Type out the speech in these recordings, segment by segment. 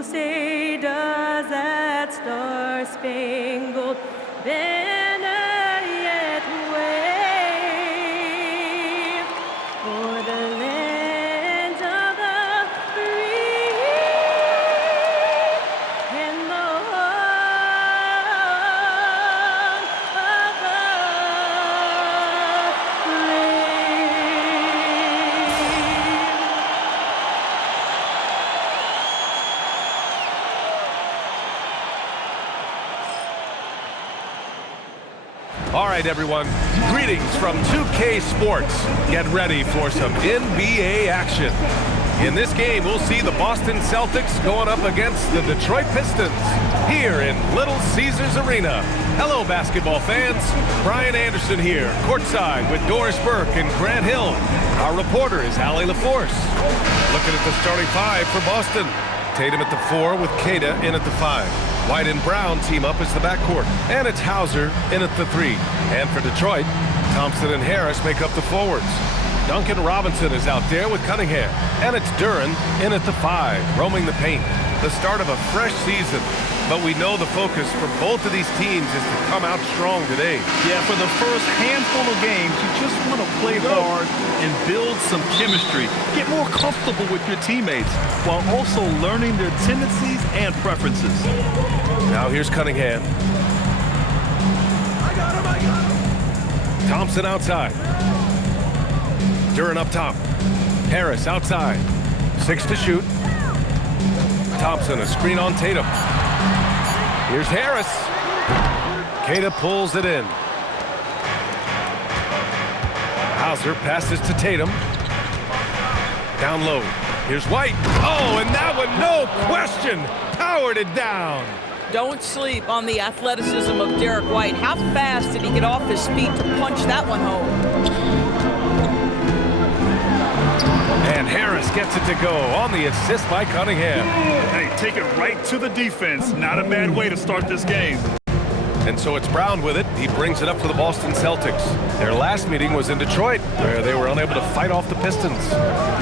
Say does that star-spangled banner yet wave for the land of the free and the home of the All right, everyone. Greetings from 2K Sports. Get ready for some NBA action. In this game, we'll see the Boston Celtics going up against the Detroit Pistons here in Little Caesars Arena. Hello, basketball fans. Brian Anderson here, courtside with Doris Burke and Grant Hill. Our reporter is Allie LaForce. Looking at the starting five for Boston. Tatum at the 4 with Cade in at the 5. White and Brown team up as the backcourt. And it's Hauser in at the 3. And for Detroit, Thompson and Harris make up the forwards. Duncan Robinson is out there with Cunningham. And it's Duren in at the 5, roaming the paint. The start of a fresh season. But we know the focus for both of these teams is to come out strong today. Yeah, for the first handful of games, you just want to play hard and build some chemistry. Get more comfortable with your teammates while also learning their tendencies and preferences. Now here's Cunningham. I got him. Thompson outside. Duren up top. Harris outside. 6 to shoot. Thompson, a screen on Tatum. Here's Harris. Cade pulls it in. Hauser passes to Tatum. Down low. Here's White. Oh, and that one, no question, powered it down. Don't sleep on the athleticism of Derek White. How fast did he get off his feet to punch that one home? And Harris gets it to go on the assist by Cunningham. Hey, take it right to the defense. Not a bad way to start this game. And so it's Brown with it. He brings it up for the Boston Celtics. Their last meeting was in Detroit, where they were unable to fight off the Pistons.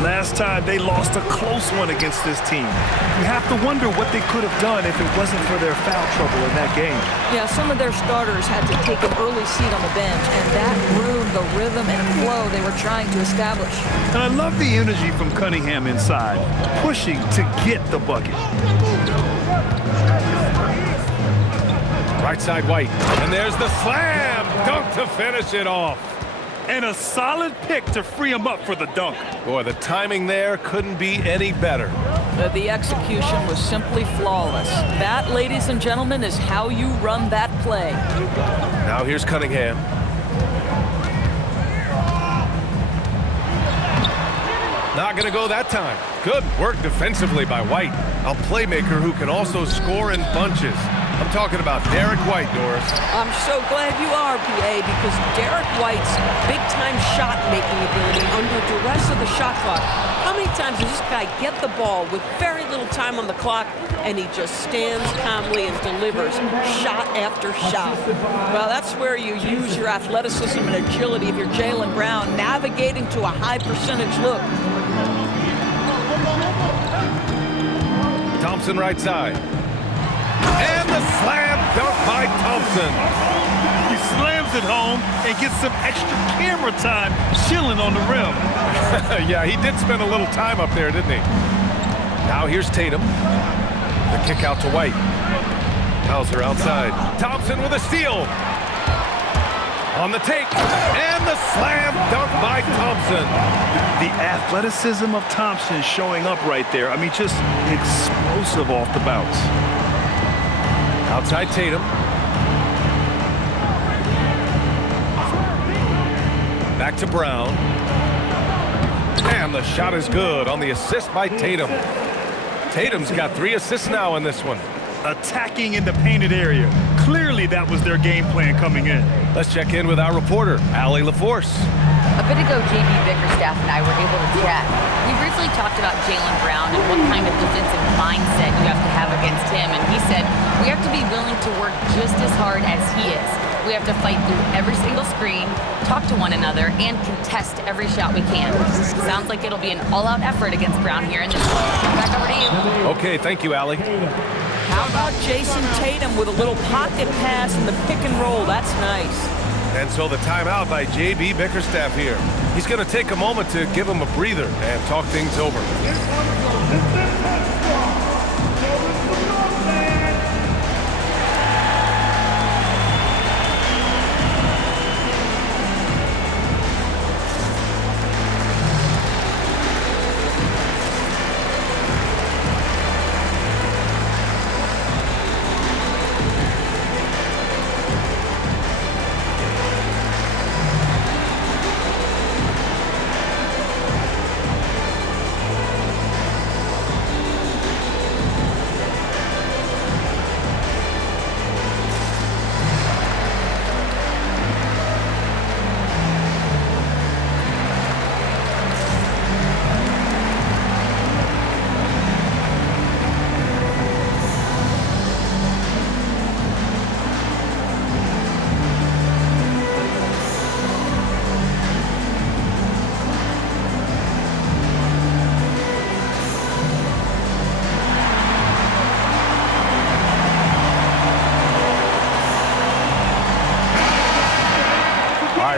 Last time they lost a close one against this team. You have to wonder what they could have done if it wasn't for their foul trouble in that game. Yeah, some of their starters had to take an early seat on the bench, and that ruined the rhythm and flow they were trying to establish. And I love the energy from Cunningham inside, pushing to get the bucket. Right side White, and there's the slam dunk to finish it off. And a solid pick to free him up for the dunk. Boy, the timing there couldn't be any better. The execution was simply flawless. That, ladies and gentlemen, is how you run that play. Now here's Cunningham. Not going to go that time. Good work defensively by White. A playmaker who can also score in bunches. I'm talking about Derek White, Doris. I'm so glad you are, PA, because Derek White's big-time shot-making ability under duress of the shot clock. How many times does this guy get the ball with very little time on the clock, and he just stands calmly and delivers shot after shot? Well, that's where you use your athleticism and agility if you're Jaylen Brown, navigating to a high-percentage look. Thompson right side. And the slam dunk by Thompson. He slams it home and gets some extra camera time chilling on the rim. Yeah, he did spend a little time up there, didn't he? Now here's Tatum. The kick out to White. Hauser outside. Thompson with a steal. On the take. And the slam dunk by Thompson. The athleticism of Thompson showing up right there. I mean, just explosive off the bounce. Outside Tatum. Back to Brown. And the shot is good on the assist by Tatum. Tatum's got 3 assists now in this one. Attacking in the painted area. Clearly that was their game plan coming in. Let's check in with our reporter, Allie LaForce. A bit ago, JB Bickerstaff and I were able to chat. We briefly talked about Jaylen Brown and what kind of defensive mindset you have to have against him. And he said, we have to be willing to work just as hard as he is. We have to fight through every single screen, talk to one another, and contest every shot we can. Sounds like it'll be an all-out effort against Brown here in this one. Back over to you. Okay, thank you, Allie. How about Jayson Tatum with a little pocket pass in the pick and roll? That's nice. And so the timeout by J.B. Bickerstaff here. He's going to take a moment to give him a breather and talk things over.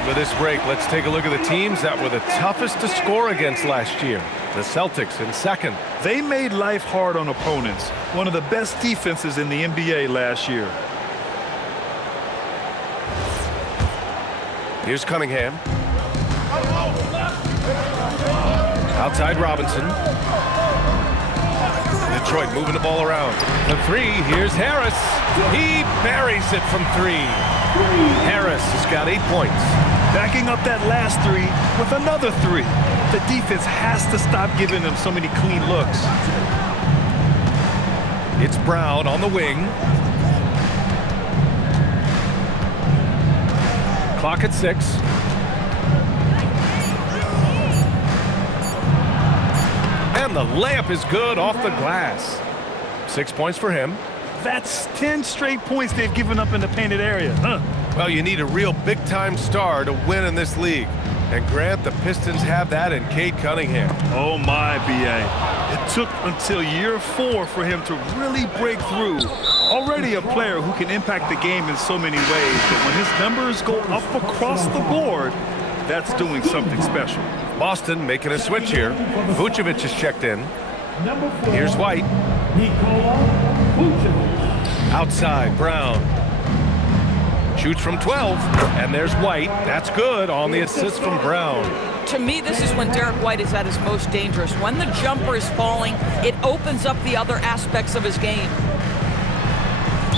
With this break, let's take a look at the teams that were the toughest to score against last year. The Celtics in second. They made life hard on opponents. One of the best defenses in the NBA last year. Here's Cunningham. Outside Robinson. Detroit moving the ball around. The three, here's Harris. He buries it from three. Harris has got 8 points. Backing up that last three with another three. The defense has to stop giving them so many clean looks. It's Brown on the wing. Clock at 6. And the layup is good off the glass. 6 points for him. That's 10 straight points they've given up in the painted area, huh? Well, you need a real big-time star to win in this league. And Grant, the Pistons have that in Cade Cunningham. Oh my, B.A. It took until year 4 for him to really break through. Already a player who can impact the game in so many ways, but when his numbers go up across the board, that's doing something special. Boston making a switch here. Vucevic is checked in. Here's White. Outside, Brown. Shoots from 12, and there's White. That's good on the assist from Brown. To me, this is when Derek White is at his most dangerous. When the jumper is falling, it opens up the other aspects of his game.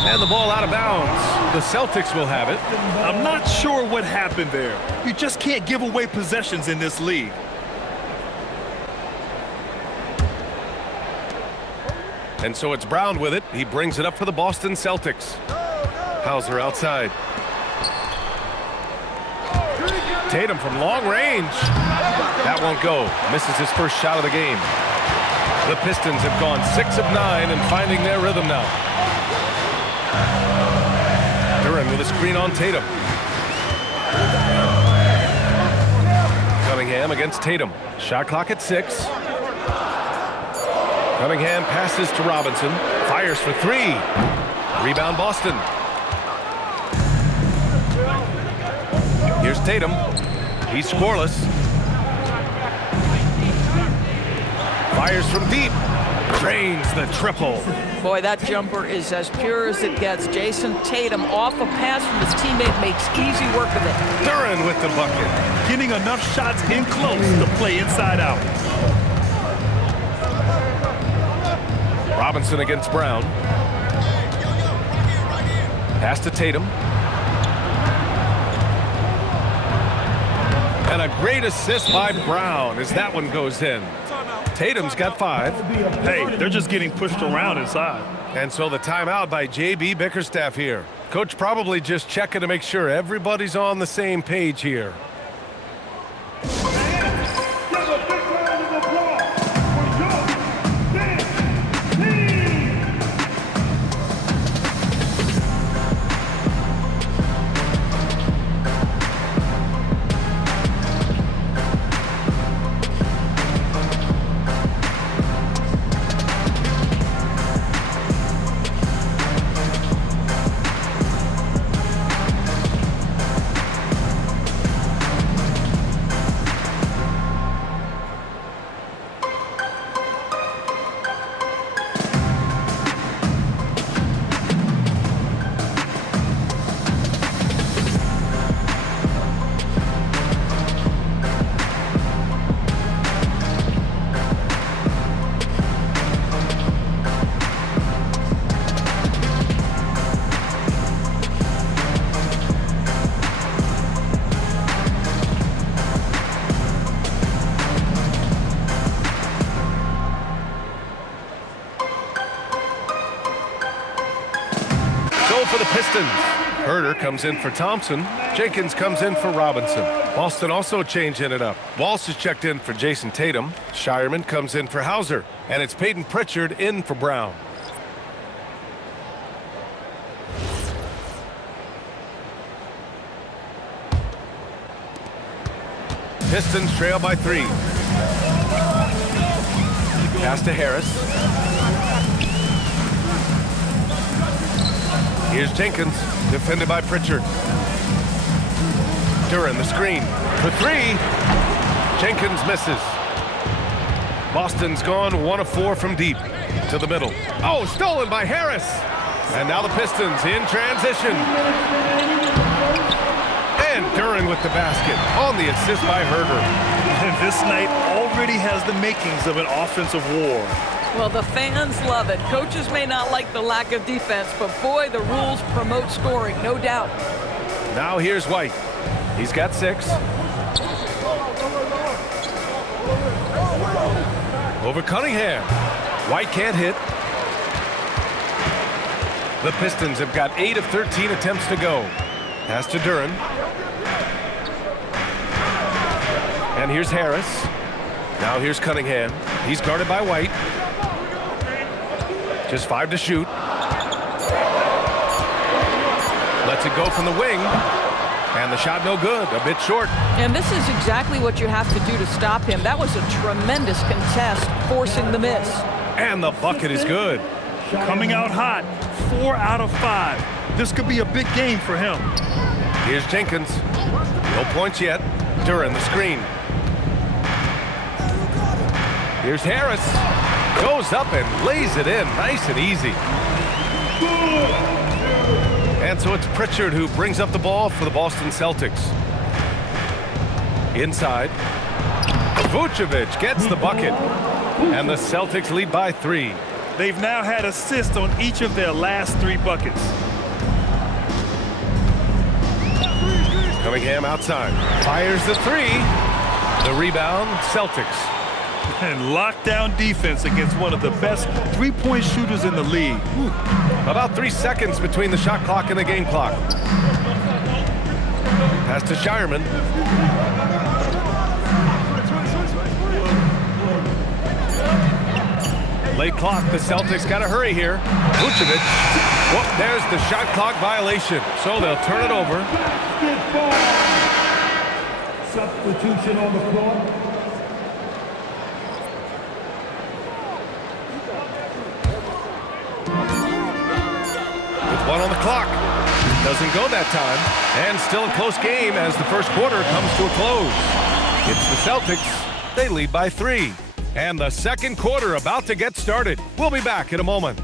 And the ball out of bounds. The Celtics will have it. I'm not sure what happened there. You just can't give away possessions in this league. And so it's Brown with it. He brings it up for the Boston Celtics. Hauser outside. Tatum from long range. That won't go. Misses his first shot of the game. The Pistons have gone 6 of 9 and finding their rhythm now. Duran with a screen on Tatum. Cunningham against Tatum. Shot clock at 6. Cunningham passes to Robinson. Fires for 3. Rebound Boston. Here's Tatum. He's scoreless. Fires from deep. Drains the triple. Boy, that jumper is as pure as it gets. Jayson Tatum off a pass from his teammate makes easy work of it. Duran with the bucket. Getting enough shots in close to play inside out. Robinson against Brown. Pass to Tatum. And a great assist by Brown as that one goes in. Tatum's got 5. Hey, they're just getting pushed around inside. And so the timeout by J.B. Bickerstaff here. Coach probably just checking to make sure everybody's on the same page here. go for the Pistons. Herter comes in for Thompson. Jenkins comes in for Robinson. Boston also changing it up. Walsh is checked in for Jayson Tatum. Shireman comes in for Hauser. And it's Peyton Pritchard in for Brown. Pistons trail by 3. Pass to Harris. Here's Jenkins, defended by Pritchard. Duran the screen for 3. Jenkins misses. Boston's gone 1 of 4 from deep to the middle. Oh, stolen by Harris. And now the Pistons in transition. And Duran with the basket on the assist by Herter. And this night already has the makings of an offensive war. Well, the fans love it. Coaches may not like the lack of defense, but boy, the rules promote scoring, no doubt. Now here's White. He's got 6. Over Cunningham. White can't hit. The Pistons have got 8 of 13 attempts to go. Pass to Duran. And here's Harris. Now here's Cunningham. He's guarded by White. Just 5 to shoot. Lets it go from the wing. And the shot no good, a bit short. And this is exactly what you have to do to stop him. That was a tremendous contest, forcing the miss. And the bucket is good. Coming out hot, 4 out of 5. This could be a big game for him. Here's Jenkins. No points yet. Duran the screen. Here's Harris. Goes up and lays it in, nice and easy. And so it's Pritchard who brings up the ball for the Boston Celtics. Inside. Vucevic gets the bucket. And the Celtics lead by 3. They've now had assists on each of their last 3 buckets. Cunningham outside. Fires the 3. The rebound, Celtics. And lockdown defense against one of the best three-point shooters in the league. Whew. About 3 seconds between the shot clock and the game clock. Pass to Shireman. Late clock, the Celtics got to hurry here. Vucevic. Whoop, there's the shot clock violation. So they'll turn it over. Substitution on the floor. With 1 on the clock. Doesn't go that time. And still a close game as the first quarter comes to a close. It's the Celtics. They lead by 3. And the second quarter about to get started. We'll be back in a moment.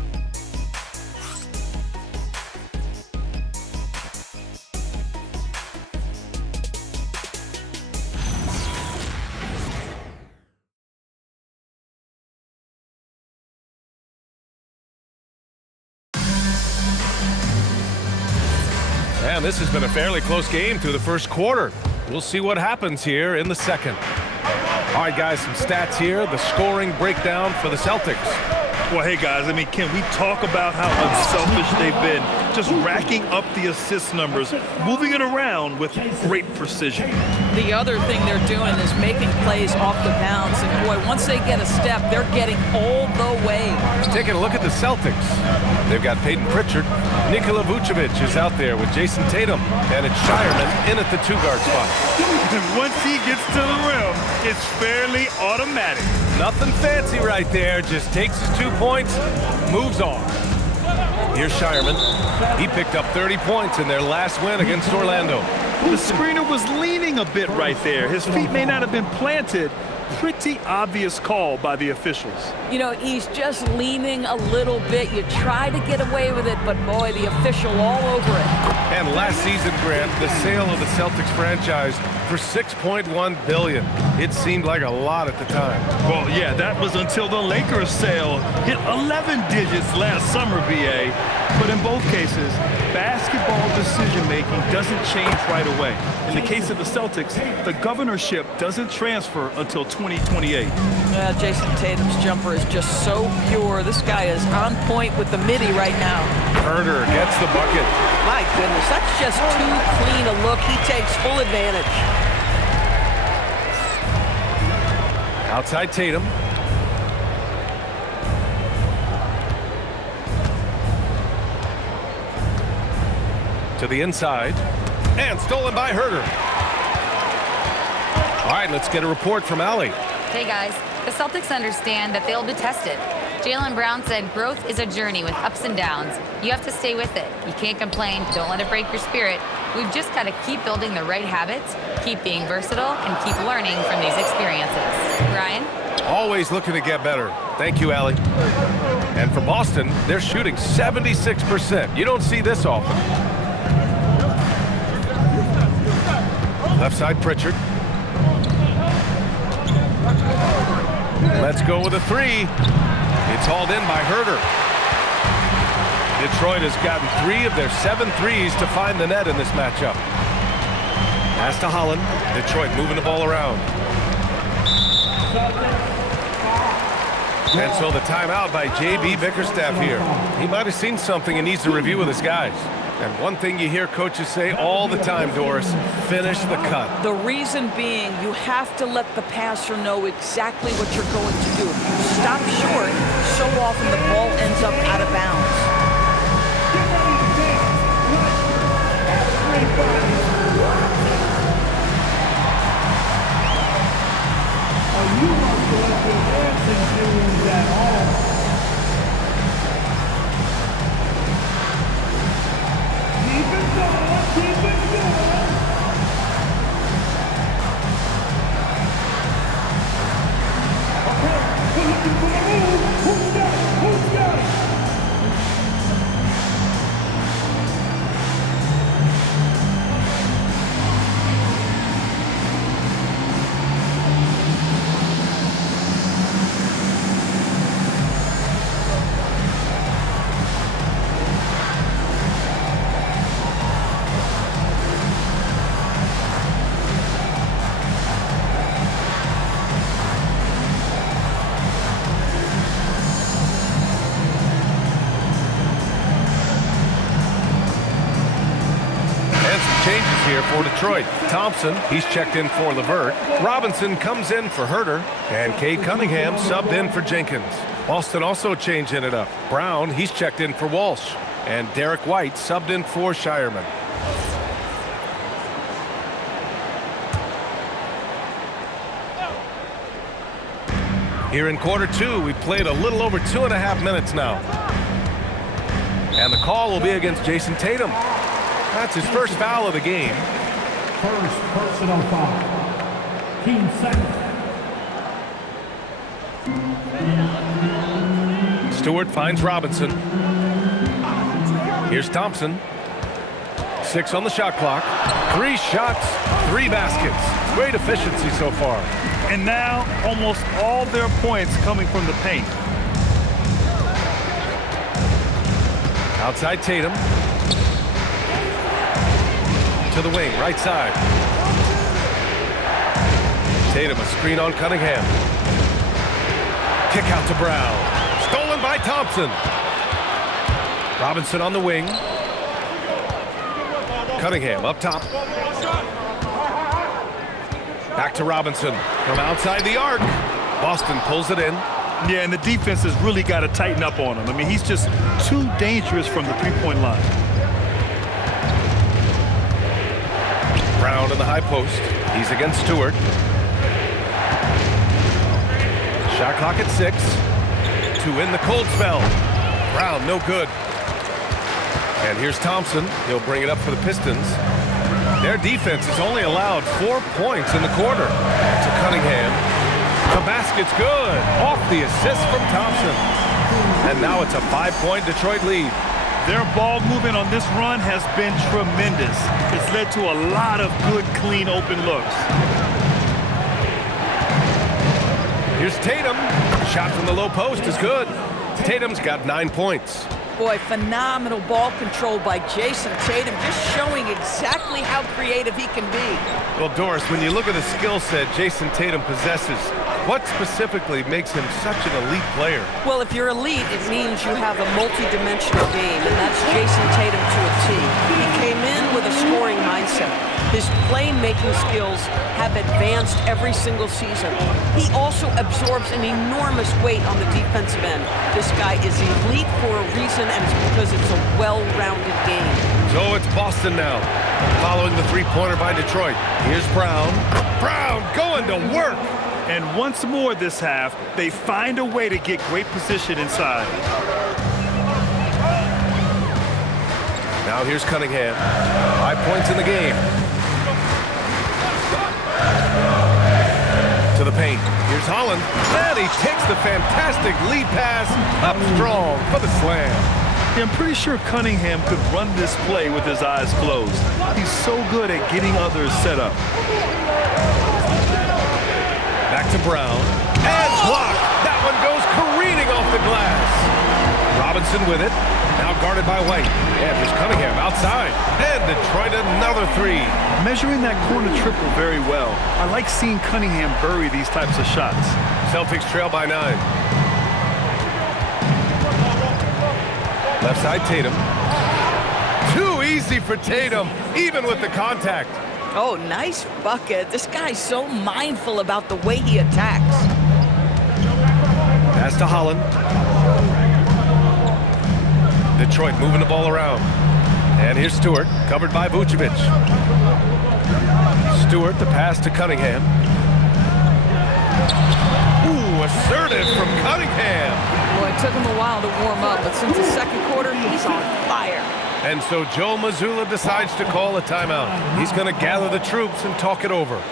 And this has been a fairly close game through the first quarter. We'll see what happens here in the second. All right, guys, some stats here. The scoring breakdown for the Celtics. Well, hey, guys, I mean, can we talk about how unselfish they've been? Just racking up the assist numbers, moving it around with great precision. The other thing they're doing is making plays off the bounce. And, boy, once they get a step, they're getting all the way. Taking a look at the Celtics. They've got Peyton Pritchard. Nikola Vucevic is out there with Jayson Tatum. And it's Shireman in at the 2-guard spot. And once he gets to the rim, it's fairly automatic. Nothing fancy right there. Just takes his 2 points, moves on. Here's Shireman. He picked up 30 points in their last win against Orlando. The screener was leaning a bit right there. His feet may not have been planted. Pretty obvious call by the officials. You know, he's just leaning a little bit. You try to get away with it, but boy, the official all over it. And last season, Grant, the sale of the Celtics franchise for $6.1 billion. It seemed like a lot at the time. Well, yeah, that was until the Lakers sale hit 11 digits last summer, BA. But in both cases, basketball decision-making doesn't change right away. In the case of the Celtics, the governorship doesn't transfer until 2028. Yeah, Jayson Tatum's jumper is just so pure. This guy is on point with the midi right now. Herder gets the bucket. My goodness, that's just too clean a look. He takes full advantage. Outside Tatum. To the inside. And stolen by Herder. All right, let's get a report from Allie. Hey guys, the Celtics understand that they'll be tested. Jaylen Brown said growth is a journey with ups and downs. You have to stay with it. You can't complain. Don't let it break your spirit. We've just got to keep building the right habits, keep being versatile, and keep learning from these experiences. Ryan? Always looking to get better. Thank you, Allie. And for Boston, they're shooting 76%. You don't see this often. Left side, Pritchard. Let's go with a three. It's hauled in by Herder. Detroit has gotten 3 of their 7 threes to find the net in this matchup. Pass to Holland. Detroit moving the ball around. And so the timeout by J.B. Bickerstaff here. He might have seen something and needs to review with his guys. And one thing you hear coaches say all the time, Doris, finish the cut. The reason being, you have to let the passer know exactly what you're going to do. If you stop short, so often the ball ends up out of bounds. You must let your dancing shoes at home. Keep it going, keep it going. Okay, we're looking for the move. Who's got it? Who's got it? Here for Detroit. Thompson, he's checked in for Levert. Robinson comes in for Herder. And Cade Cunningham subbed in for Jenkins. Boston also changing it up. Brown, he's checked in for Walsh. And Derek White subbed in for Shireman. Here in quarter 2, we've played a little over 2.5 minutes now. And the call will be against Jayson Tatum. That's his first foul of the game. First personal foul. Team second. Stewart finds Robinson. Here's Thompson. 6 on the shot clock. 3 shots, 3 baskets. Great efficiency so far. And now almost all their points coming from the paint. Outside Tatum. To the wing, right side. Tatum, a screen on Cunningham. Kick out to Brown. Stolen by Thompson. Robinson on the wing. Cunningham up top. Back to Robinson from outside the arc. Boston pulls it in. Yeah, and the defense has really got to tighten up on him. I mean, he's just too dangerous from the three-point line. Brown in the high post. He's against Stewart. Shot clock at 6. To win the cold spell. Brown, no good. And here's Thompson. He'll bring it up for the Pistons. Their defense has only allowed 4 points in the quarter. To Cunningham. The basket's good. Off the assist from Thompson. And now it's a 5-point Detroit lead. Their ball movement on this run has been tremendous. It's led to a lot of good, clean, open looks. Here's Tatum. Shot from the low post is good. Tatum's got 9 points. Boy, phenomenal ball control by Jayson Tatum, just showing exactly how creative he can be. Well, Doris, when you look at the skill set Jayson Tatum possesses, what specifically makes him such an elite player? Well, if you're elite, it means you have a multi-dimensional game, and that's Jayson Tatum to a T. He came in with a scoring mindset. His playmaking skills have advanced every single season. He also absorbs an enormous weight on the defensive end. This guy is elite for a reason, and it's because it's a well-rounded game. So it's Boston now, following the three-pointer by Detroit. Here's Brown. Brown going to work. And once more this half, they find a way to get great position inside. Now here's Cunningham. 5 points in the game. To the paint. Here's Holland. And he takes the fantastic lead pass up strong for the slam. Yeah, I'm pretty sure Cunningham could run this play with his eyes closed. He's so good at getting others set up. Back to Brown. And blocked. That one goes careening off the glass. Robinson with it. Now guarded by White. And here's Cunningham outside. And Detroit another three. Measuring that corner triple very well. I like seeing Cunningham bury these types of shots. Celtics trail by 9. Left side Tatum. Too easy for Tatum, even with the contact. Oh, nice bucket. This guy's so mindful about the way he attacks. Pass to Holland. Detroit moving the ball around. And here's Stewart, covered by Vucevic. Stewart, the pass to Cunningham. Ooh, assertive from Cunningham. Boy, it took him a while to warm up, but since the second quarter, he's on fire. And so Joe Mazzulla decides to call a timeout. He's going to gather the troops and talk it over.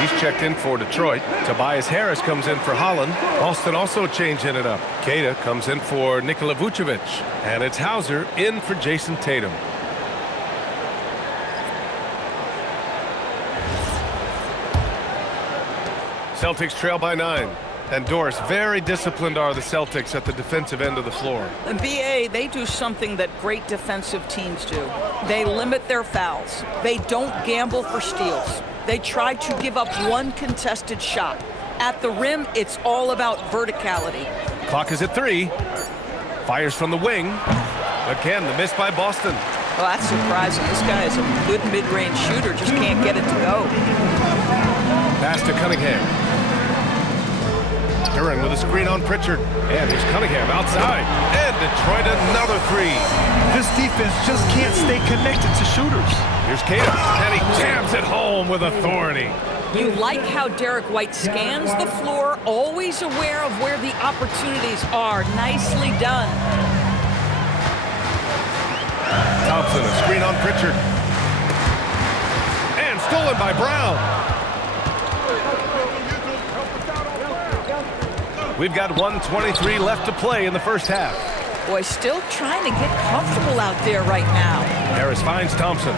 He's checked in for Detroit. Tobias Harris comes in for Holland. Boston also changing it up. Cade comes in for Nikola Vucevic. And it's Hauser in for Jayson Tatum. Celtics trail by 9. And Doris, very disciplined are the Celtics at the defensive end of the floor. And BA, they do something that great defensive teams do. They limit their fouls. They don't gamble for steals. They try to give up one contested shot. At the rim, it's all about verticality. Clock is at 3. Fires from the wing. Again, the miss by Boston. Well, that's surprising. This guy is a good mid-range shooter, just can't get it to go. Pass to Cunningham. Duran with a screen on Pritchard. And here's Cunningham outside. And Detroit another 3. This defense just can't stay connected to shooters. Here's Cade, and he jams it home with authority. You like how Derek White scans the floor, always aware of where the opportunities are. Nicely done. Thompson, a screen on Pritchard. And stolen by Brown. We've got 1:23 left to play in the first half. Boy, still trying to get comfortable out there right now. Harris finds Thompson.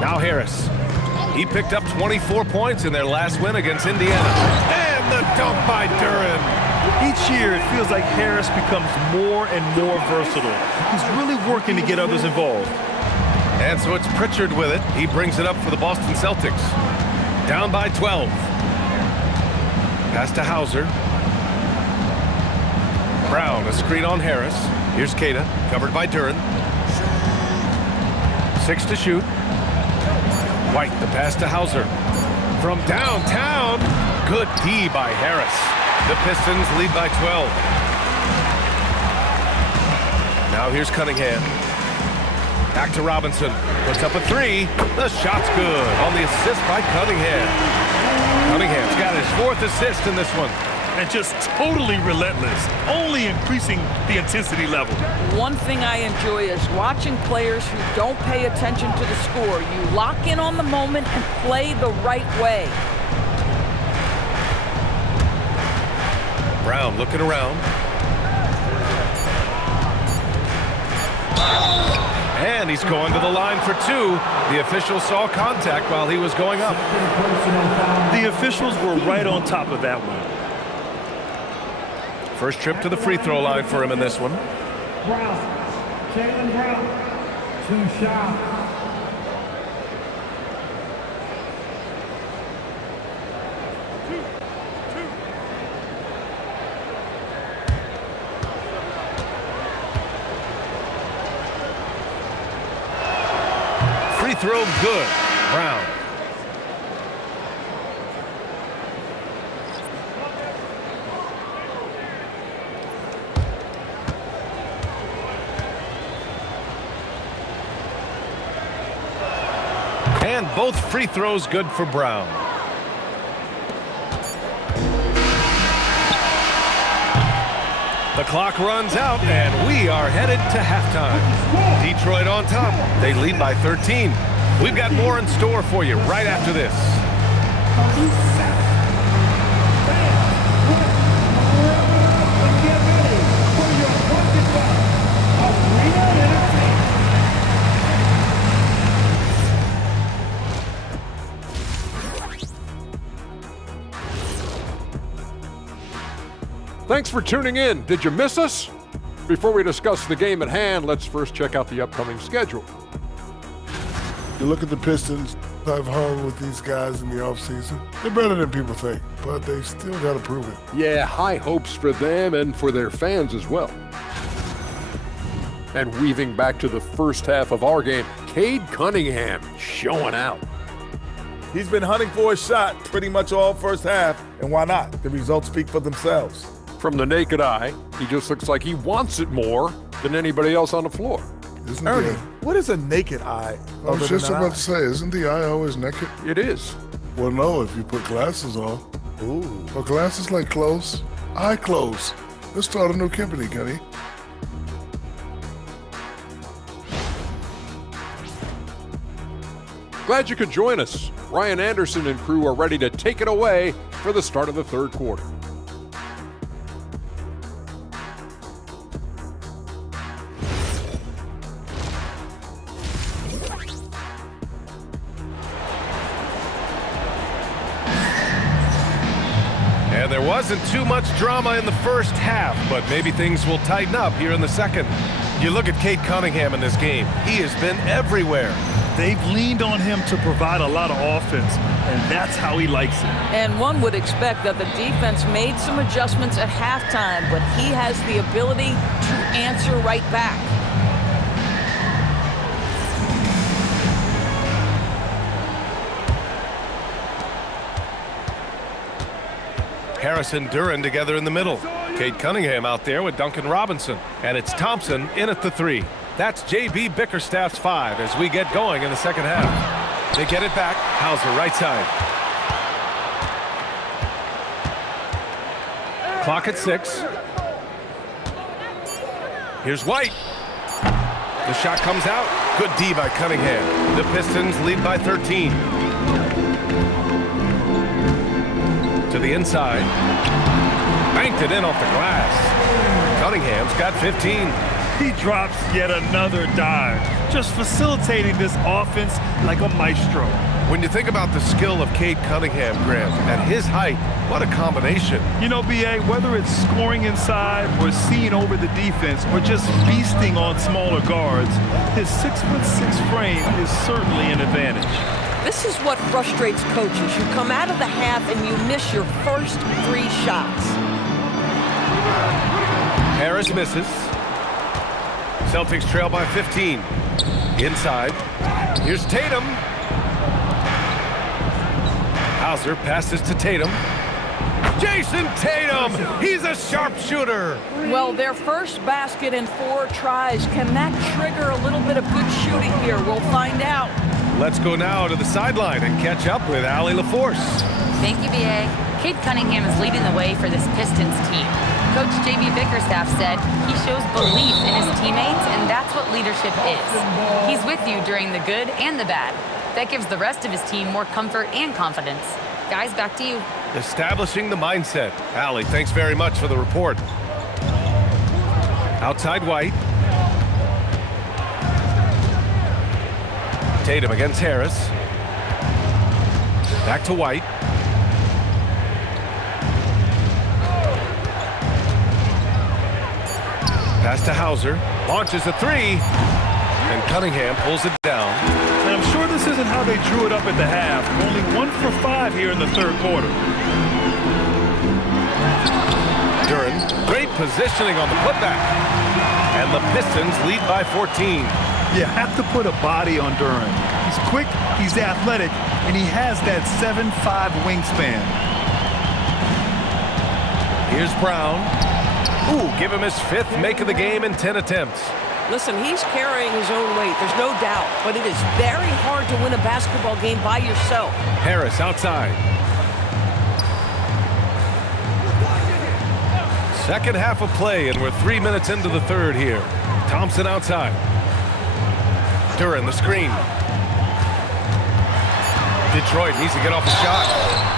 Now Harris. He picked up 24 points in their last win against Indiana. And the dunk by Duren. Each year, it feels like Harris becomes more and more versatile. He's really working to get others involved. And so it's Pritchard with it. He brings it up for the Boston Celtics. Down by 12. Pass to Hauser. Brown, a screen on Harris. Here's Cade, covered by Duren. 6 to shoot. White, the pass to Hauser. From downtown, good D by Harris. The Pistons lead by 12. Now here's Cunningham. Back to Robinson. Puts up a 3. The shot's good on the assist by Cunningham. Cunningham's got his 4th assist in this one. And just totally relentless, only increasing the intensity level. One thing I enjoy is watching players who don't pay attention to the score. You lock in on the moment and play the right way. Brown looking around. And he's going to the line for 2. The official saw contact while he was going up. The officials were right on top of that one. First trip to the free throw line for him in this one. Brown. Jaylen Brown. 2 shots. Free throw good. Brown. And both free throws good for Brown. The clock runs out, and we are headed to halftime. Detroit on top. They lead by 13. We've got more in store for you right after this. Thanks for tuning in. Did you miss us? Before we discuss the game at hand, let's first check out the upcoming schedule. You look at the Pistons. I've hung with these guys in the offseason. They're better than people think, but they still got to prove it. Yeah, high hopes for them and for their fans as well. And weaving back to the first half of our game, Cade Cunningham showing out. He's been hunting for a shot pretty much all first half, and why not? The results speak for themselves. From the naked eye, he just looks like he wants it more than anybody else on the floor. Isn't Ernie, the, what is a naked eye? I was other just than an about eye? to say, isn't the eye always naked? It is. Well, no, if you put glasses on. Ooh. Well, glasses like clothes, eye clothes. Let's start a new company, Gunny. Glad you could join us. Ryan Anderson and crew are ready to take it away for the start of the third quarter. And there wasn't too much drama in the first half, but maybe things will tighten up here in the second. You look at Cade Cunningham in this game. He has been everywhere. They've leaned on him to provide a lot of offense, and that's how he likes it. And one would expect that the defense made some adjustments at halftime, but he has the ability to answer right back. Harris and Duren together in the middle. Cade Cunningham out there with Duncan Robinson. And it's Thompson in at the 3. That's J.B. Bickerstaff's 5 as we get going in the second half. They get it back. Hauser right side. Clock at 6. Here's White. The shot comes out. Good D by Cunningham. The Pistons lead by 13. To the inside. Banked it in off the glass. Cunningham's got 15. He drops yet another dive, just facilitating this offense like a maestro. When you think about the skill of Cade Cunningham, Graham, at his height, what a combination. You know, B.A., whether it's scoring inside or seeing over the defense or just feasting on smaller guards, his 6'6" frame is certainly an advantage. This is what frustrates coaches. You come out of the half and you miss your first 3 shots. Harris misses. Celtics trail by 15. Inside. Here's Tatum. Hauser passes to Tatum. Jayson Tatum! He's a sharpshooter! Well, their first basket in 4 tries. Can that trigger a little bit of good shooting here? We'll find out. Let's go now to the sideline and catch up with Allie LaForce. Thank you, B.A. Cade Cunningham is leading the way for this Pistons team. Coach J.B. Bickerstaff said he shows belief in his teammates, and that's what leadership is. He's with you during the good and the bad. That gives the rest of his team more comfort and confidence. Guys, back to you. Establishing the mindset. Allie, thanks very much for the report. Outside White. Tatum against Harris. Back to White. Pass to Hauser. Launches a 3. And Cunningham pulls it down. And I'm sure this isn't how they drew it up at the half. Only 1 for 5 here in the 3rd quarter. Duren, great positioning on the putback. And the Pistons lead by 14. You have to put a body on Duren. He's quick, he's athletic, and he has that 7'5" wingspan. Here's Brown. Ooh, give him his 5th make of the game in 10 attempts. Listen, he's carrying his own weight, there's no doubt, but it is very hard to win a basketball game by yourself. Harris outside. Second half of play, and we're 3 minutes into the 3rd here. Thompson outside. Duren the screen. Detroit needs to get off a shot.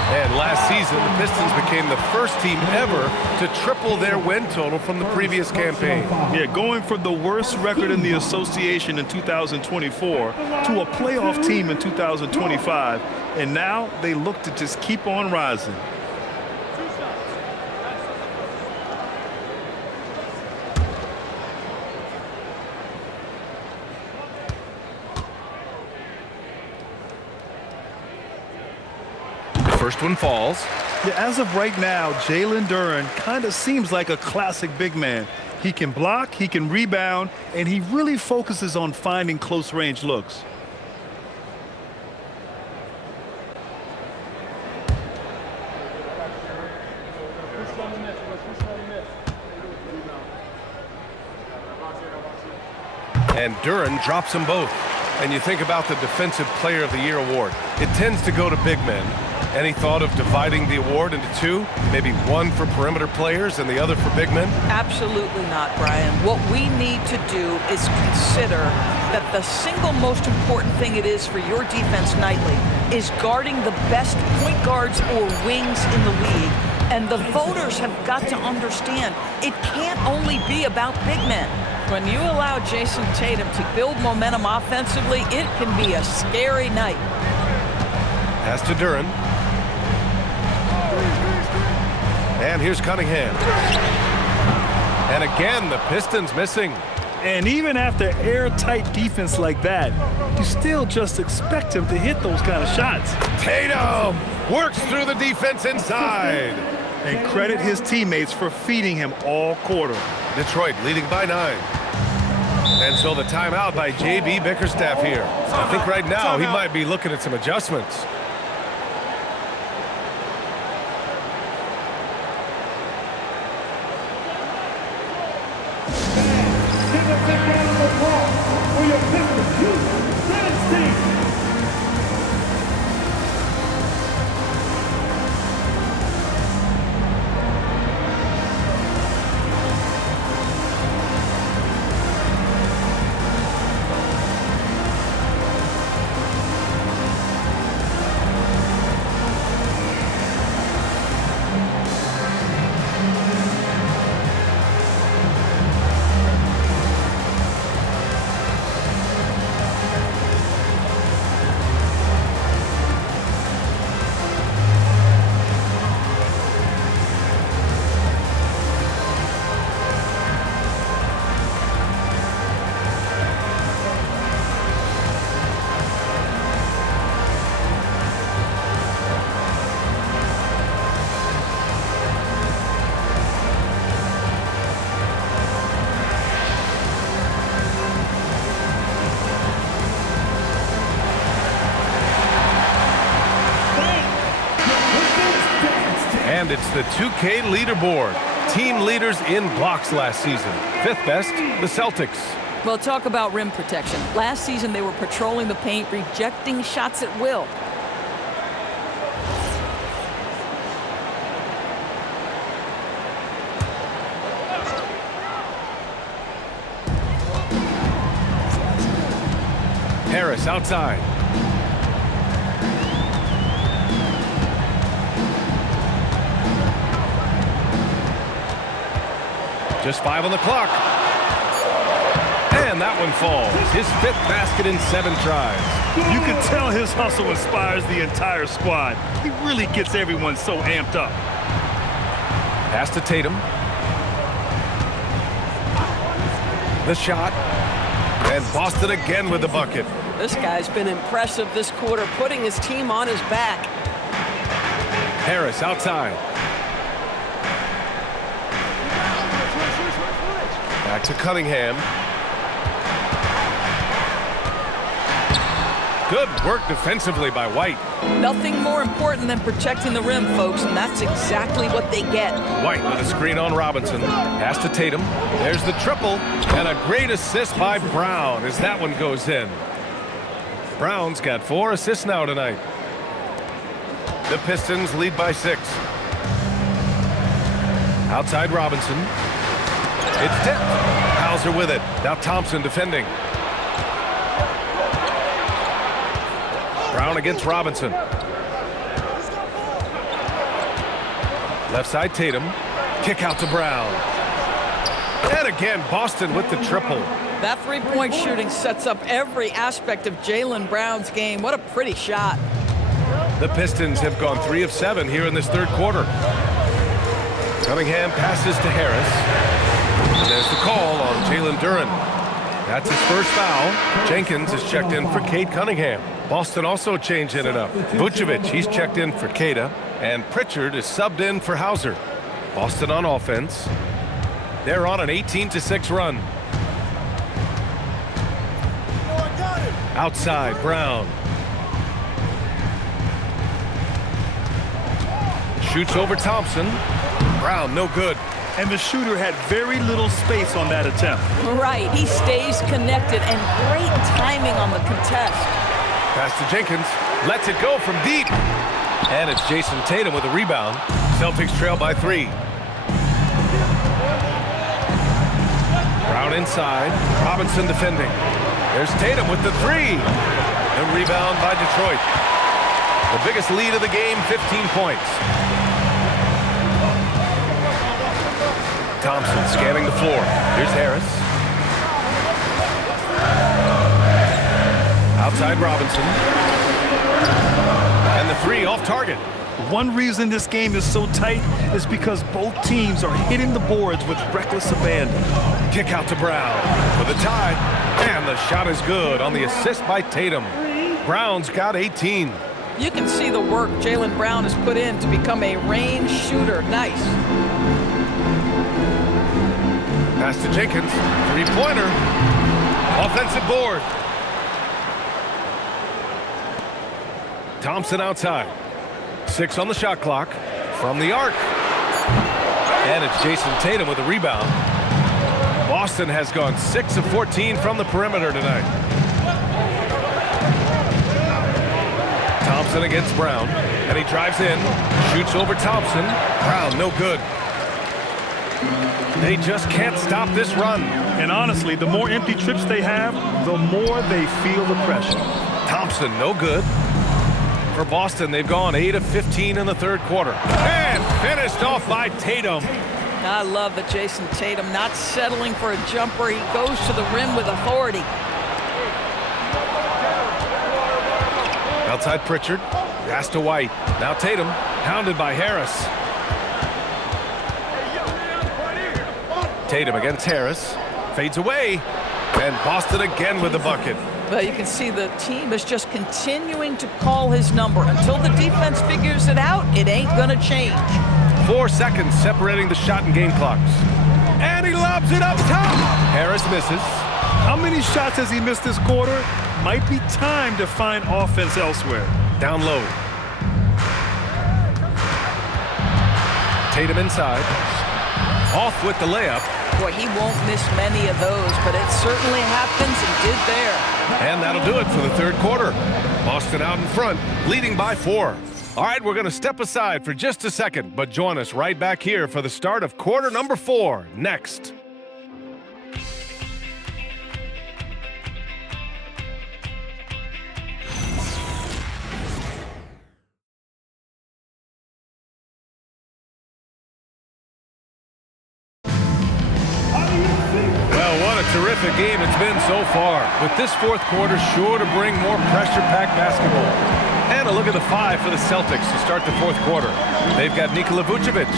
And last season, the Pistons became the first team ever to triple their win total from the previous campaign. Yeah, going from the worst record in the association in 2024 to a playoff team in 2025. And now they look to just keep on rising. First one falls. Yeah, as of right now, Jalen Duren kind of seems like a classic big man. He can block, he can rebound, and he really focuses on finding close-range looks. And Duren drops them both. And you think about the Defensive Player of the Year award. It tends to go to big men. Any thought of dividing the award into 2? Maybe 1 for perimeter players and the other for big men? Absolutely not, Brian. What we need to do is consider that the single most important thing it is for your defense nightly is guarding the best point guards or wings in the league. And the voters have got to understand it can't only be about big men. When you allow Jayson Tatum to build momentum offensively, it can be a scary night. Pass to Duren. And here's Cunningham. And again, the Pistons missing. And even after airtight defense like that, you still just expect him to hit those kind of shots. Tatum works through the defense inside. And credit his teammates for feeding him all quarter. Detroit leading by 9. And so the timeout by J.B. Bickerstaff here. I think right now he might be looking at some adjustments. Give a big round of applause for your Pistons Pistons team. And it's the 2K leaderboard. Team leaders in blocks last season. 5th best, the Celtics. Well, talk about rim protection. Last season, they were patrolling the paint, rejecting shots at will. Harris outside. Just 5 on the clock. And that one falls. His 5th basket in 7 tries. You can tell his hustle inspires the entire squad. He really gets everyone so amped up. Pass to Tatum. The shot. And Boston again with the bucket. This guy's been impressive this quarter, putting his team on his back. Harris outside. Back to Cunningham. Good work defensively by White. Nothing more important than protecting the rim, folks, and that's exactly what they get. White with a screen on Robinson. Pass to Tatum. There's the triple. And a great assist by Brown as that one goes in. Brown's got 4 assists now tonight. The Pistons lead by 6. Outside Robinson. It's tipped. Hauser with it. Now Thompson defending. Brown against Robinson. Left side Tatum. Kick out to Brown. And again, Boston with the triple. That three-point shooting sets up every aspect of Jaylen Brown's game. What a pretty shot. The Pistons have gone 3 of 7 here in this 3rd quarter. Cunningham passes to Harris. And there's the call on Jalen Duren. That's his 1st foul. Jenkins is checked in for Cade Cunningham. Boston also changing it up. Vucevic, he's checked in for Cade. And Pritchard is subbed in for Hauser. Boston on offense. They're on an 18-6 run. Outside, Brown. Shoots over Thompson. Brown, no good. And the shooter had very little space on that attempt. Right, he stays connected, and great timing on the contest. Pass to Jenkins. Lets it go from deep. And it's Jayson Tatum with a rebound. Celtics trail by 3. Brown inside. Robinson defending. There's Tatum with the 3. The rebound by Detroit. The biggest lead of the game, 15 points. Thompson scanning the floor. Here's Harris. Outside Robinson. And the 3 off target. One reason this game is so tight is because both teams are hitting the boards with reckless abandon. Kick out to Brown for the tie. And the shot is good on the assist by Tatum. Brown's got 18. You can see the work Jaylen Brown has put in to become a range shooter. Nice. Pass to Jenkins. 3-pointer. Offensive board. Thompson outside. 6 on the shot clock. From the arc. And it's Jayson Tatum with a rebound. Boston has gone 6 of 14 from the perimeter tonight. Thompson against Brown. And he drives in. Shoots over Thompson. Brown, no good. They just can't stop this run. And honestly, the more empty trips they have, the more they feel the pressure. Thompson, no good. For Boston, they've gone 8 of 15 in the 3rd quarter. And finished off by Tatum. I love that Jayson Tatum not settling for a jumper. He goes to the rim with authority. Outside Pritchard. Pass to White. Now Tatum, hounded by Harris. Tatum against Harris. Fades away. And Boston again with the bucket. Well, you can see the team is just continuing to call his number. Until the defense figures it out, it ain't going to change. 4 seconds separating the shot and game clocks. And he lobs it up top. Harris misses. How many shots has he missed this quarter? Might be time to find offense elsewhere. Down low. Tatum inside. Off with the layup. Boy, he won't miss many of those, but it certainly happens and did there. And that'll do it for the third quarter. Boston out in front, leading by 4. All right, we're going to step aside for just a second, but join us right back here for the start of quarter number 4 next. Terrific game it's been so far, with this fourth quarter sure to bring more pressure-packed basketball. And a look at the 5 for the Celtics to start the fourth quarter. They've got Nikola Vucevic,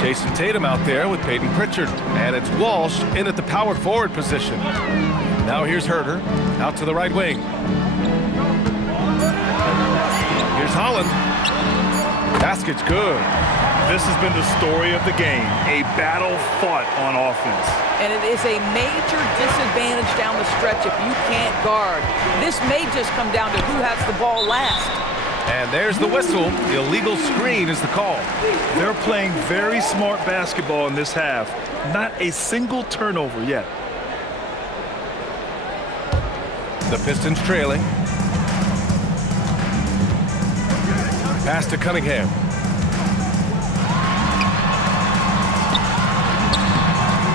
Jayson Tatum out there with Peyton Pritchard, and it's Walsh in at the power forward position. Now here's Herter out to the right wing. Here's Holland. Basket's good. This has been the story of the game, a battle fought on offense. And it is a major disadvantage down the stretch if you can't guard. This may just come down to who has the ball last. And there's the whistle. The illegal screen is the call. They're playing very smart basketball in this half. Not a single turnover yet. The Pistons trailing. Pass to Cunningham.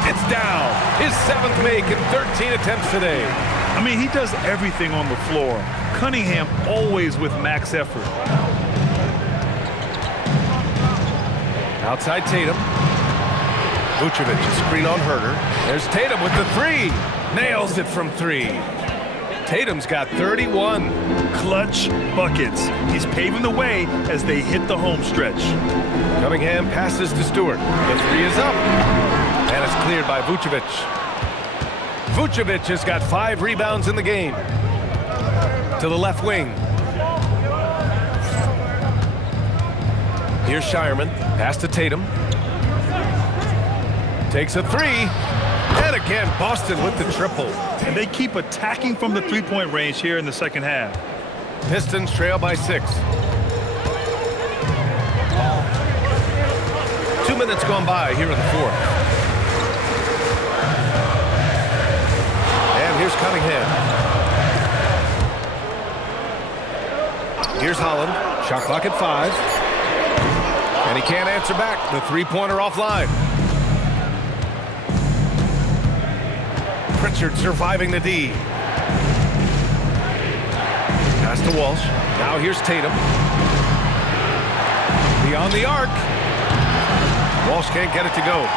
It's down. His 7th make in 13 attempts today. I mean, he does everything on the floor. Cunningham always with max effort. Outside Tatum. Vucevic, a screen on Herter. There's Tatum with the 3. Nails it from 3. Tatum's got 31. Clutch buckets. He's paving the way as they hit the home stretch. Cunningham passes to Stewart. The 3 is up. And it's cleared by Vucevic. Vucevic has got 5 rebounds in the game. To the left wing. Here's Shireman. Pass to Tatum. Takes a 3. And again, Boston with the triple. And they keep attacking from the three-point range here in the second half. Pistons trail by 6. 2 minutes gone by here in the fourth. And here's Cunningham. Here's Holland. Shot clock at 5. And he can't answer back. The three-pointer offline. Pritchard surviving the D. Pass to Walsh. Now here's Tatum. Beyond the arc. Walsh can't get it to go.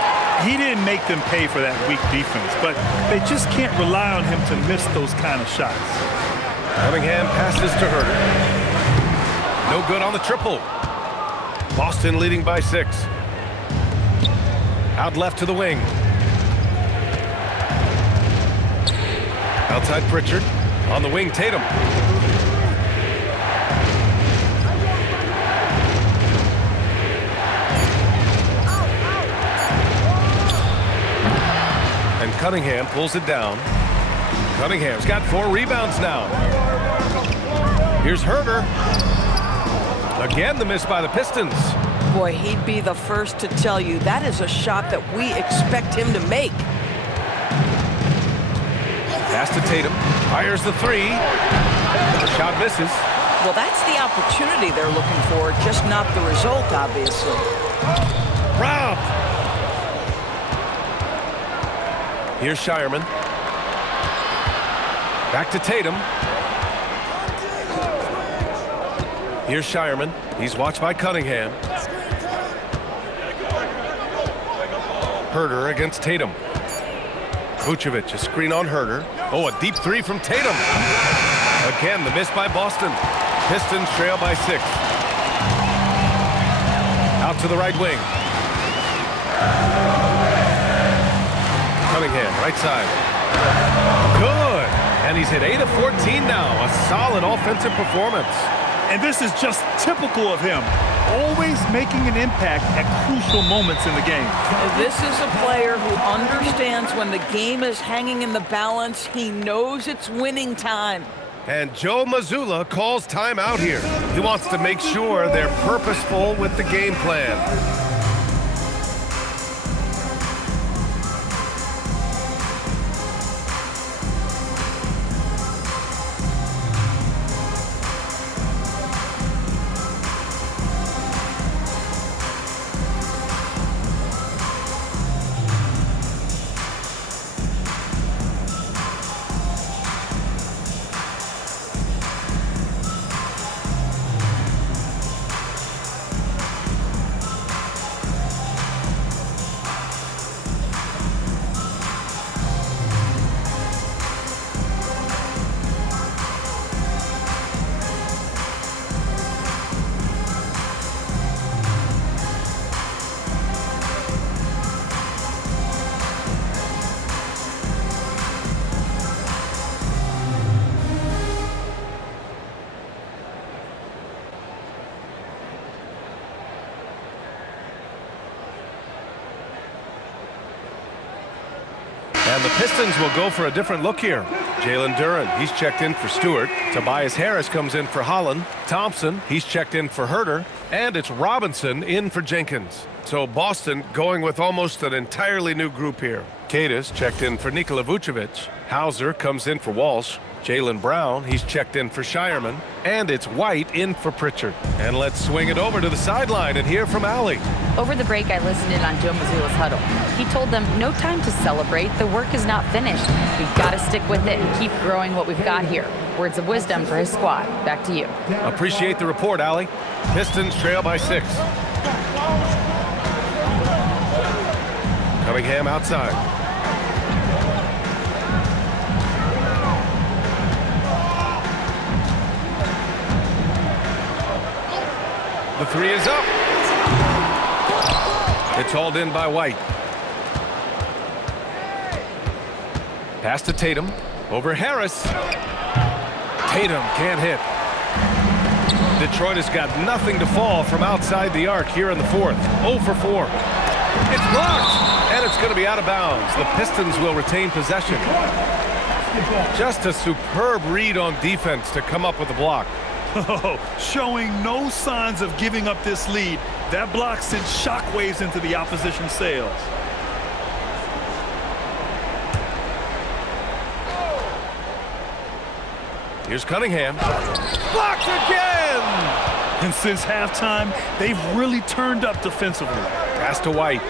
He didn't make them pay for that weak defense, but they just can't rely on him to miss those kind of shots. Cunningham passes to Herter. No good on the triple. Boston leading by 6. Out left to the wing. Outside Pritchard. On the wing, Tatum. And Cunningham pulls it down. Cunningham's got 4 rebounds now. Here's Herter. Again, the miss by the Pistons. Boy, he'd be the first to tell you that is a shot that we expect him to make. Pass to Tatum. Fires the 3. The shot misses. Well, that's the opportunity they're looking for, just not the result, obviously. Robbed. Here's Shireman. Back to Tatum. Here's Shireman. He's watched by Cunningham. Herter against Tatum. Vucevic, a screen on Herter. Oh, a deep 3 from Tatum. Again, the miss by Boston. Pistons trail by 6. Out to the right wing. Cunningham, right side. Good. And he's hit 8 of 14 now. A solid offensive performance. And this is just typical of him. Always making an impact at crucial moments in the game. This is a player who understands when the game is hanging in the balance. He knows it's winning time. And Joe Mazzulla calls timeout here. He wants to make sure they're purposeful with the game plan. And the Pistons will go for a different look here. Jalen Duren, he's checked in for Stewart. Tobias Harris comes in for Holland. Thompson, he's checked in for Herter. And it's Robinson in for Jenkins. So Boston going with almost an entirely new group here. Cade checked in for Nikola Vucevic. Hauser comes in for Walsh. Jaylen Brown, he's checked in for Shireman. And it's White in for Pritchard. And let's swing it over to the sideline and hear from Allie. Over the break, I listened in on Joe Mazzulla's huddle. He told them, no time to celebrate. The work is not finished. We've got to stick with it and keep growing what we've got here. Words of wisdom for his squad. Back to you. Appreciate the report, Allie. Pistons trail by 6. Cunningham outside. The three is up. It's hauled in by White. Pass to Tatum. Over Harris. Tatum can't hit. Detroit has got nothing to fall from outside the arc here in the 4th. 0 for 4. It's blocked, and it's going to be out of bounds. The Pistons will retain possession. Just a superb read on defense to come up with the block. Showing no signs of giving up this lead. That block sent shockwaves into the opposition sails. Here's Cunningham. Blocked again! And since halftime, they've really turned up defensively. Pass to White.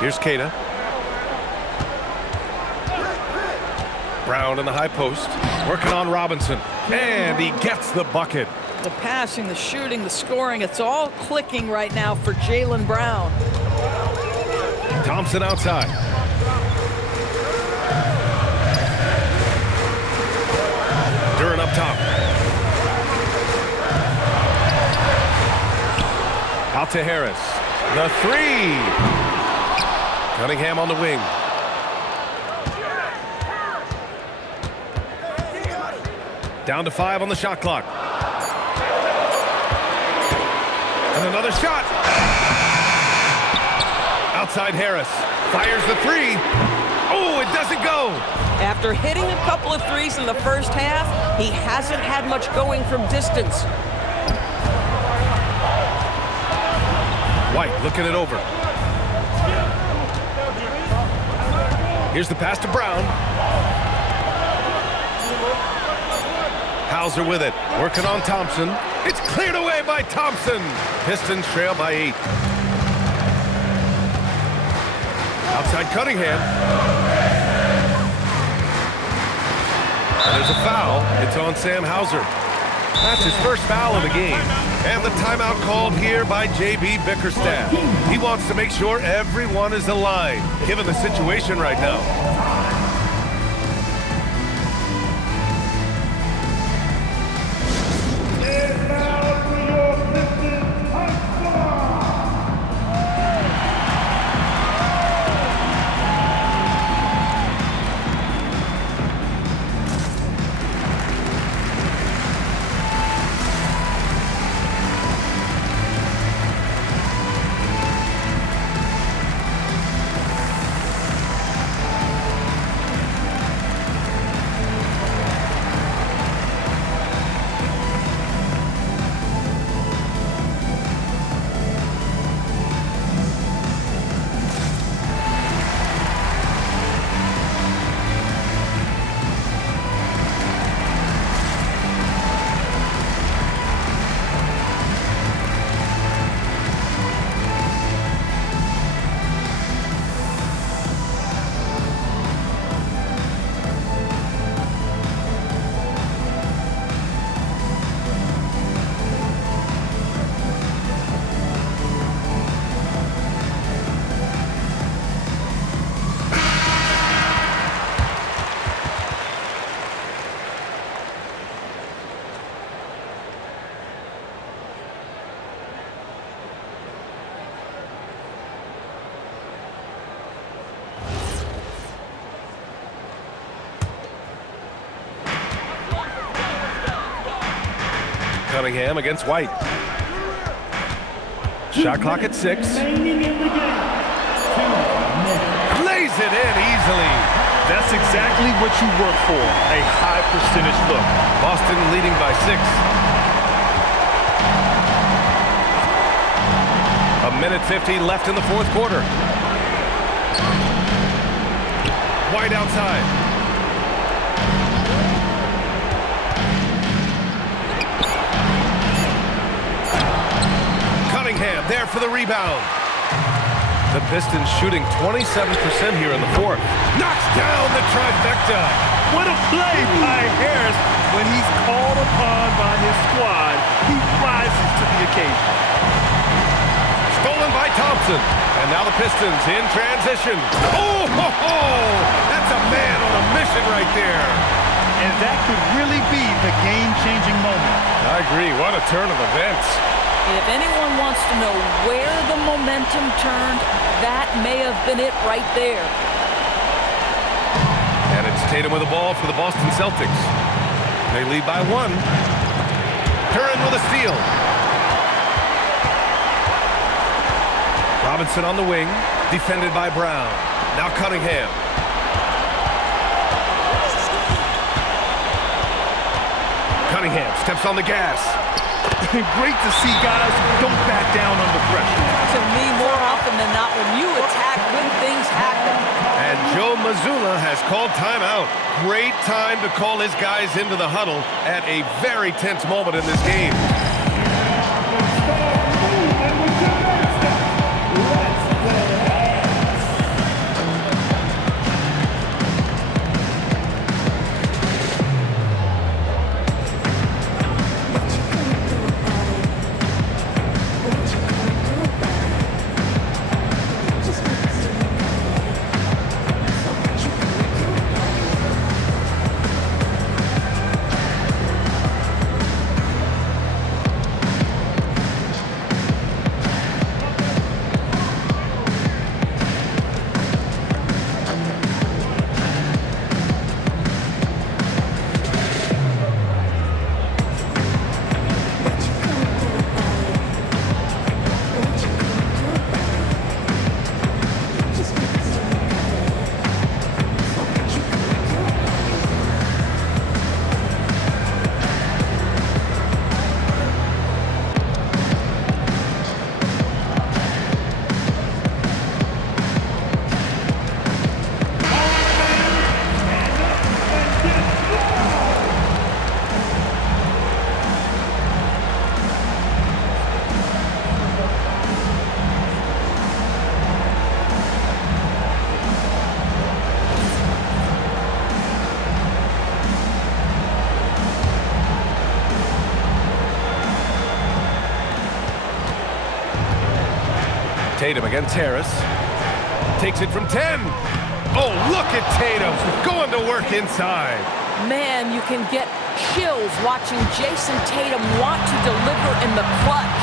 Here's Cade. Brown in the high post. Working on Robinson. And he gets the bucket. The passing, the shooting, the scoring, it's all clicking right now for Jaylen Brown. Thompson outside. Duren up top. Out to Harris. The 3. Cunningham on the wing. Down to 5 on the shot clock. And another shot. Outside Harris. Fires the 3. Oh, it doesn't go. After hitting a couple of threes in the first half, he hasn't had much going from distance. White looking it over. Here's the pass to Brown. Hauser with it, working on Thompson. It's cleared away by Thompson. Pistons trail by 8. Outside Cunningham. And there's a foul. It's on Sam Hauser. That's his first foul of the game. And the timeout called here by J.B. Bickerstaff. He wants to make sure everyone is aligned, given the situation right now. Cunningham against White. Shot clock at 6. Lays it in easy. easily. That's exactly what you work for, a high percentage look. Boston leading by 6. A minute 50 left in the fourth quarter. White outside. Cunningham there for the rebound. The Pistons shooting 27% here in the fourth. Knocks down the trifecta. What a play by Harris. When he's called upon by his squad, he rises to the occasion. Stolen by Thompson. And now the Pistons in transition. Oh, ho, ho! That's a man on a mission right there. And that could really be the game-changing moment. I agree. What a turn of events. And if anyone wants to know where the momentum turned, that may have been it right there. And it's Tatum with the ball for the Boston Celtics. They lead by 1. Curran with a steal. Robinson on the wing, defended by Brown. Now Cunningham. Cunningham steps on the gas. Great to see guys who don't back down under pressure. To me, more often than not, when you attack, when things happen. And Joe Mazzulla has called timeout. Great time to call his guys into the huddle at a very tense moment in this game. Tatum against Harris. Takes it from 10. Oh, look at Tatum going to work inside. Man, you can get chills watching Jayson Tatum want to deliver in the clutch.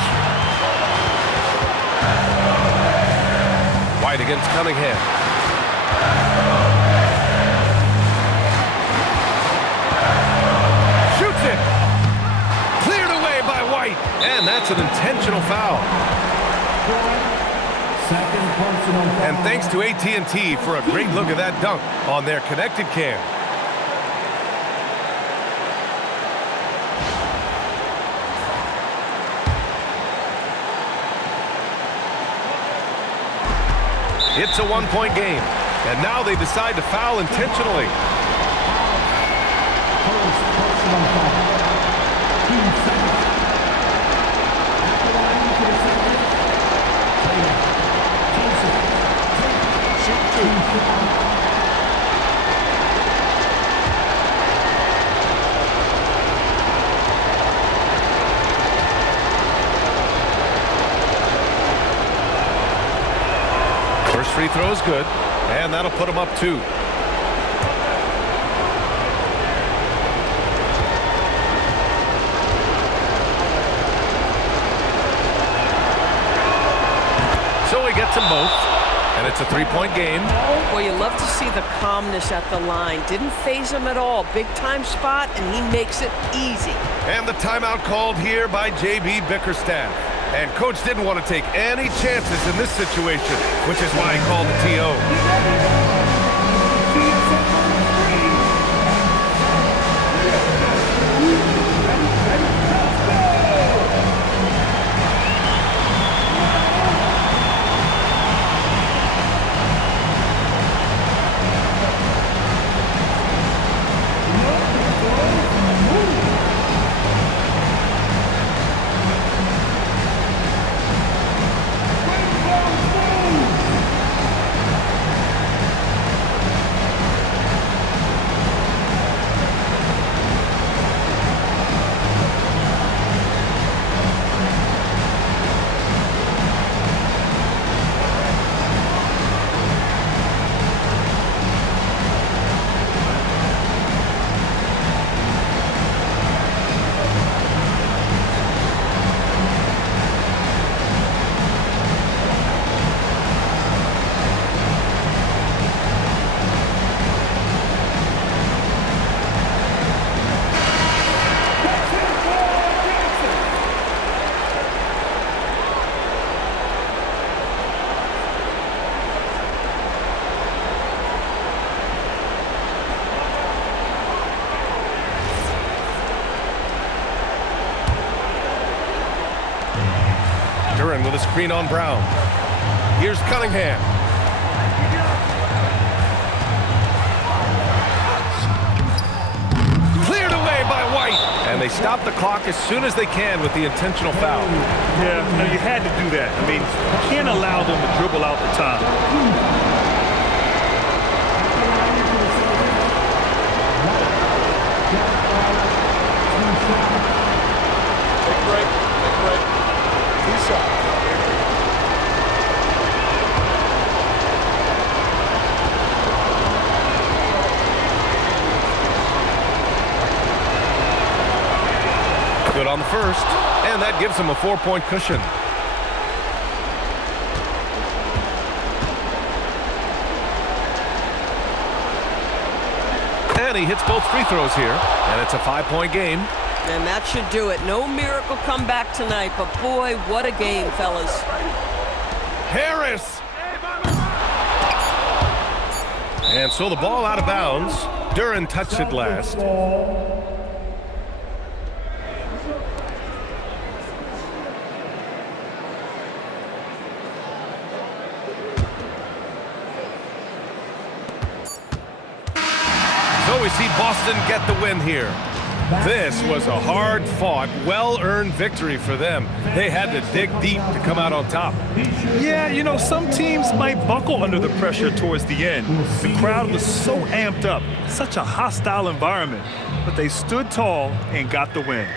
White against Cunningham. Shoots it. Cleared away by White. And that's an intentional foul. And thanks to AT&T for a great look at that dunk on their connected cam. It's a one-point game, and now they decide to foul intentionally. First free throw is good, and that'll put him up 2. So he gets them both, and it's a 3-point game. Well, you love to see the calmness at the line. Didn't faze him at all. Big time spot, and he makes it easy. And the timeout called here by J.B. Bickerstaff. And Coach didn't want to take any chances in this situation, which is why he called the TO. with a screen on Brown. Here's Cunningham. Cleared away by White. And they stop the clock as soon as they can with the intentional foul. Yeah, no, you had to do that. I mean, you can't allow them to dribble out the time. Take a break. Take a break. Two shots. Good on the first, and that gives him a 4-point cushion. And he hits both free throws here, and it's a 5-point game. And that should do it. No miracle comeback tonight, but boy, what a game, fellas. Harris! And so the ball out of bounds. Duran touched it last. So we see Boston get the win here. This was a hard-fought, well-earned victory for them. They had to dig deep to come out on top. Yeah, you know, some teams might buckle under the pressure towards the end. The crowd was so amped up, such a hostile environment, but they stood tall and got the win.